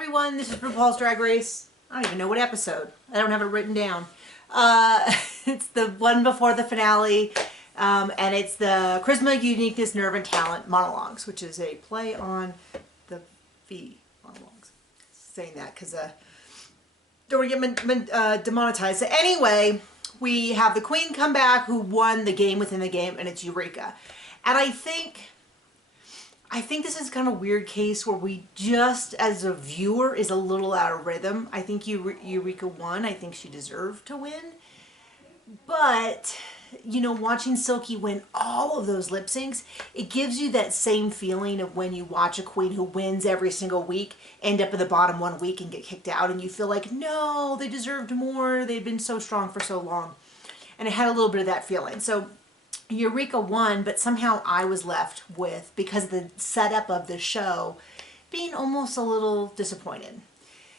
everyone, this is RuPaul's Drag Race. I don't even know what episode. I don't have it written down. It's the one before the finale, and it's the Charisma, Uniqueness, Nerve, and Talent Monologues, which is a play on the V Monologues. Saying that because don't want to get demonetized. So anyway, we have the queen come back who won the game within the game, and it's Eureka. And I think this is kind of a weird case where we just, as a viewer, is a little out of rhythm. I think Eureka won. I think she deserved to win. But, you know, watching Silky win all of those lip syncs, it gives you that same feeling of when you watch a queen who wins every single week, end up at the bottom one week and get kicked out, and you feel like, no, they deserved more. They've been so strong for so long. And it had a little bit of that feeling. So Eureka won, but somehow I was left with, because of the setup of the show, being almost a little disappointed.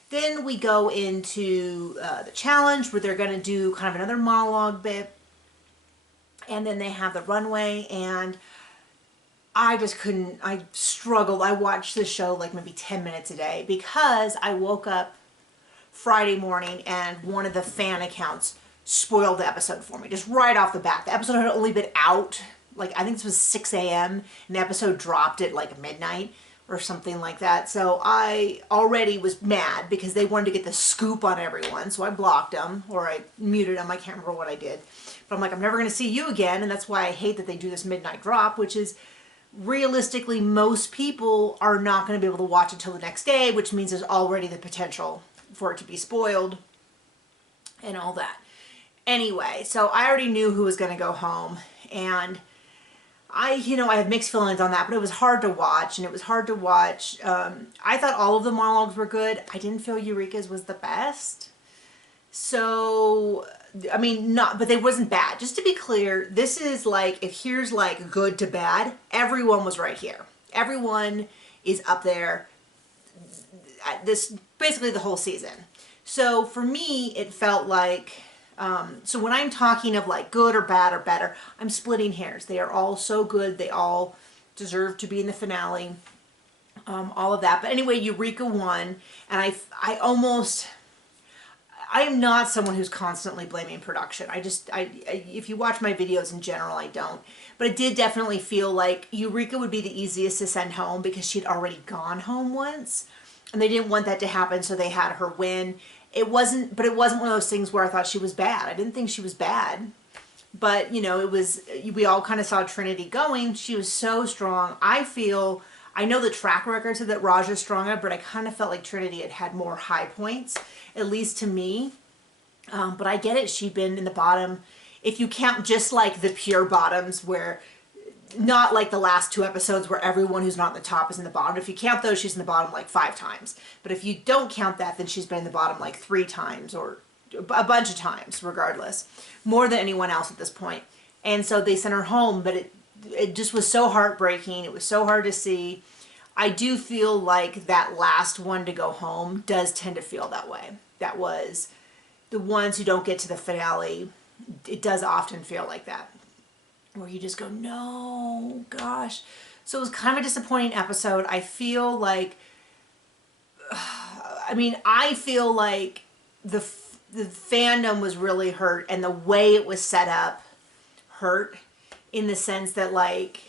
Then we go into the challenge where they're going to do kind of another monologue bit. And then they have the runway, and I just couldn't, I struggled. I watched the show like maybe 10 minutes a day because I woke up Friday morning and one of the fan accounts spoiled the episode for me, just right off the bat. The episode had only been out, like I think this was 6 a.m. and the episode dropped at like midnight or something like that. So I already was mad because they wanted to get the scoop on everyone. So I blocked them, or I muted them. I can't remember what I did. But I'm like, I'm never going to see you again. And that's why I hate that they do this midnight drop, which is realistically most people are not going to be able to watch it till the next day, which means there's already the potential for it to be spoiled and all that. Anyway, so I already knew who was going to go home, and I have mixed feelings on that, but it was hard to watch, and it was hard to watch. I thought all of the monologues were good. I didn't feel Eureka's was the best. So, I mean, but they wasn't bad. Just to be clear, this is like, if here's like good to bad, everyone was right here. Everyone is up there. This, basically the whole season. So for me, it felt like, so when I'm talking of like good or bad or better, I'm splitting hairs. They are all so good. They all deserve to be in the finale. All of that. But anyway, Eureka won. And I am not someone who's constantly blaming production. If you watch my videos in general, I don't. But it did definitely feel like Eureka would be the easiest to send home because she'd already gone home once. And they didn't want that to happen, so they had her win. It wasn't one of those things where I thought she was bad. I didn't think she was bad. But, you know, we all kind of saw Trinity going. She was so strong. I know the track record said that Raja's stronger, but I kind of felt like Trinity had more high points, at least to me. But I get it. She'd been in the bottom. If you count just like the pure bottoms, where not like the last two episodes where everyone who's not in the top is in the bottom. If you count those, she's in the bottom like 5 times. But if you don't count that, then she's been in the bottom like 3 times or a bunch of times, regardless. More than anyone else at this point. And so they sent her home, but it just was so heartbreaking. It was so hard to see. I do feel like that last one to go home does tend to feel that way. That was the ones who don't get to the finale. It does often feel like that, where you just go, no, gosh. So it was kind of a disappointing episode. I feel like, I feel like the fandom was really hurt, and the way it was set up hurt, in the sense that, like,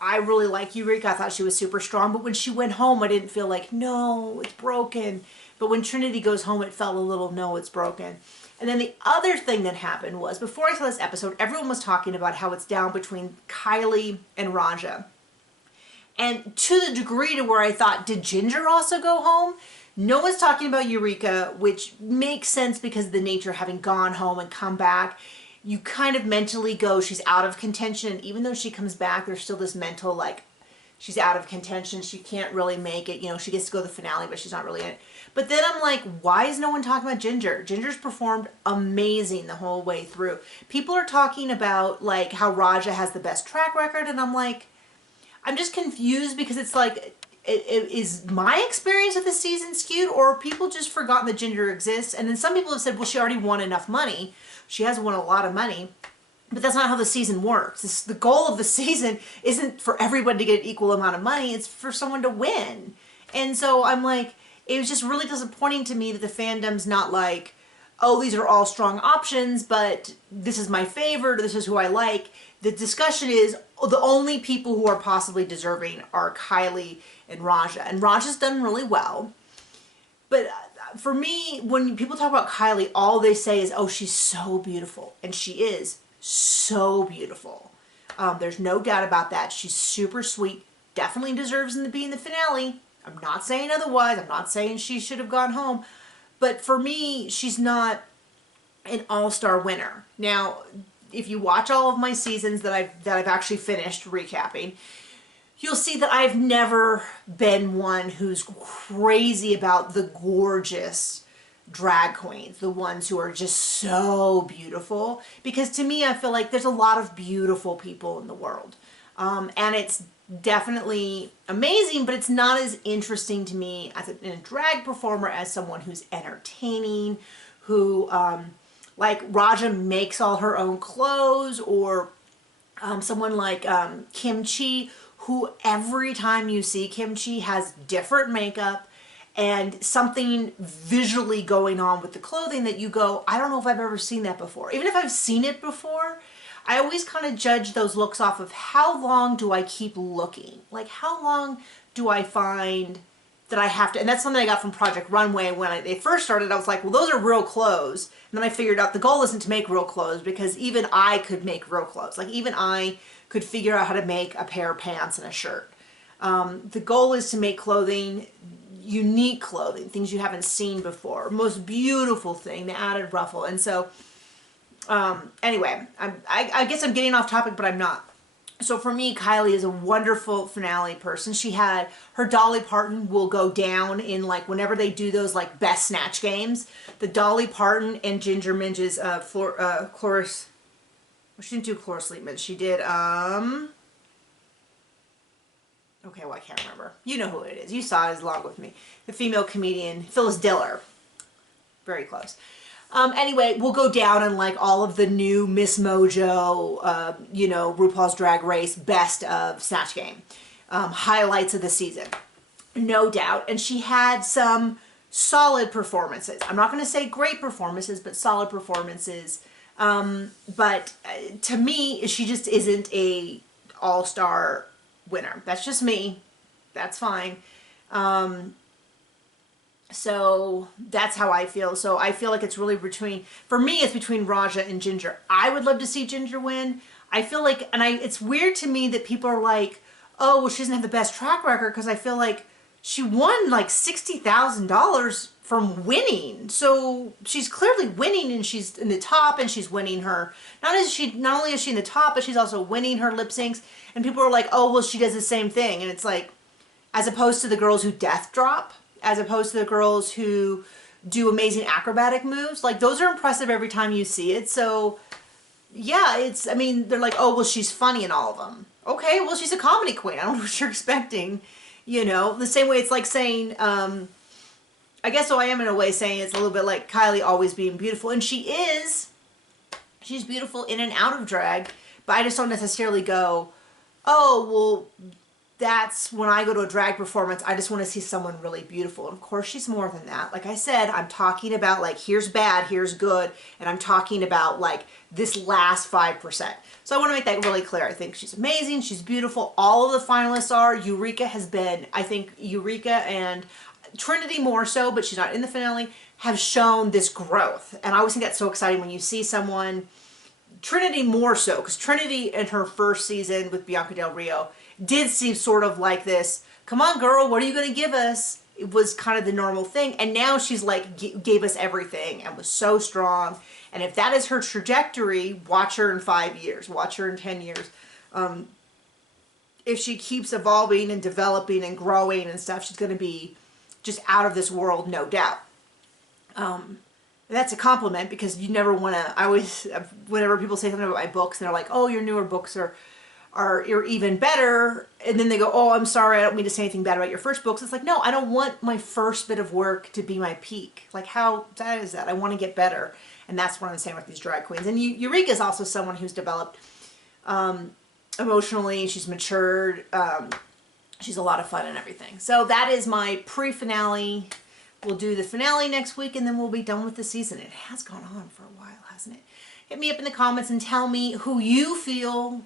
I really like Eureka. I thought she was super strong, but when she went home, I didn't feel like, no, it's broken. But when Trinity goes home, it felt a little, no, it's broken. And then the other thing that happened was, before I saw this episode, everyone was talking about how it's down between Kylie and Raja. And to the degree to where I thought, did Ginger also go home? No one's talking about Eureka, which makes sense because of the nature of having gone home and come back. You kind of mentally go, she's out of contention. And even though she comes back, there's still this mental, like, she's out of contention. She can't really make it. You know, she gets to go to the finale, but she's not really in it. But then I'm like, why is no one talking about Ginger? Ginger's performed amazing the whole way through. People are talking about, like, how Raja has the best track record. And I'm like, I'm just confused because it's like, is my experience of the season skewed, or are people just forgotten that Ginger exists? And then some people have said, well, she already won enough money. She has won a lot of money. But that's not how the season works. The goal of the season isn't for everyone to get an equal amount of money. It's for someone to win. And so I'm like, it was just really disappointing to me that the fandom's not like, oh, these are all strong options, but this is my favorite, this is who I like. The discussion is the only people who are possibly deserving are Kylie and Raja. And Raja's done really well. But for me, when people talk about Kylie, all they say is, oh, she's so beautiful. And she is so beautiful. There's no doubt about that. She's super sweet. Definitely deserves to be in the finale. I'm not saying otherwise. I'm not saying she should have gone home. But for me, she's not an all-star winner. Now, if you watch all of my seasons that I've actually finished recapping, you'll see that I've never been one who's crazy about the gorgeous drag queens, the ones who are just so beautiful. Because to me, I feel like there's a lot of beautiful people in the world. And it's definitely amazing, but it's not as interesting to me as a drag performer as someone who's entertaining, who like Raja makes all her own clothes, or someone like Kimchi, who every time you see Kimchi has different makeup and something visually going on with the clothing that you go, I don't know if I've ever seen that before. Even if I've seen it before, I always kind of judge those looks off of how long do I keep looking? Like, how long do I find that I have to, and that's something I got from Project Runway when they first started. I was like, well, those are real clothes. And then I figured out the goal isn't to make real clothes, because even I could make real clothes. Like, even I could figure out how to make a pair of pants and a shirt. The goal is to make clothing, unique clothing, things you haven't seen before. Most beautiful thing, the added ruffle. And so, anyway, I guess I'm getting off topic, but I'm not. So for me, Kylie is a wonderful finale person. She had her Dolly Parton will go down in, like, whenever they do those like best snatch games. The Dolly Parton and Ginger Minge's chloris. Well, she didn't do chloris Mint. She did okay, well, I can't remember. You know who it is. You saw it along with me. The female comedian Phyllis Diller. Very close. Anyway, we'll go down in like all of the new Miss Mojo, you know, RuPaul's Drag Race best of Snatch Game highlights of the season, no doubt. And she had some solid performances. I'm not going to say great performances, but solid performances. But to me, she just isn't a all-star winner. That's just me. That's fine. So that's how I feel. So I feel like it's really between, for me, it's between Raja and Ginger. I would love to see Ginger win. I feel like, and it's weird to me that people are like, oh, well, she doesn't have the best track record, because I feel like she won like $60,000 from winning. So she's clearly winning, and she's in the top, and she's winning her, not only is she in the top, but she's also winning her lip syncs. And people are like, oh, well, she does the same thing. And it's like, as opposed to the girls who death drop, as opposed to the girls who do amazing acrobatic moves. Like, those are impressive every time you see it. So, yeah, I mean, they're like, oh, well, she's funny in all of them. Okay, well, she's a comedy queen. I don't know what you're expecting, you know? The same way it's like saying, I guess so I am in a way saying it's a little bit like Kylie always being beautiful. And she is. She's beautiful in and out of drag. But I just don't necessarily go, oh, well, that's when I go to a drag performance, I just want to see someone really beautiful. And of course, she's more than that. Like I said, I'm talking about like, here's bad, here's good. And I'm talking about like this last 5%. So I want to make that really clear. I think she's amazing. She's beautiful. All of the finalists are. Eureka has been, I think Eureka and Trinity more so, but she's not in the finale, have shown this growth. And I always think that's so exciting when you see someone, Trinity more so, because Trinity in her first season with Bianca Del Rio did seem sort of like this, come on girl, what are you going to give us? It was kind of the normal thing. And now she's like, gave us everything and was so strong. And if that is her trajectory, watch her in 5 years, watch her in 10 years. If she keeps evolving and developing and growing and stuff, she's going to be just out of this world, no doubt. That's a compliment, because you never want to, I always, whenever people say something about my books, and they're like, oh, your newer books are even better, and then they go, oh, I'm sorry, I don't mean to say anything bad about your first books. It's like, no, I don't want my first bit of work to be my peak. Like, how sad is that? I want to get better. And that's what I'm saying with these drag queens. And Eureka is also someone who's developed emotionally. She's matured. She's a lot of fun and everything. So that is my pre-finale We'll do the finale next week, and then we'll be done with the season. It has gone on for a while, hasn't it? Hit me up in the comments and tell me who you feel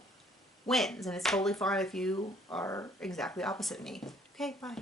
wins. And it's totally fine if you are exactly opposite me. Okay, bye.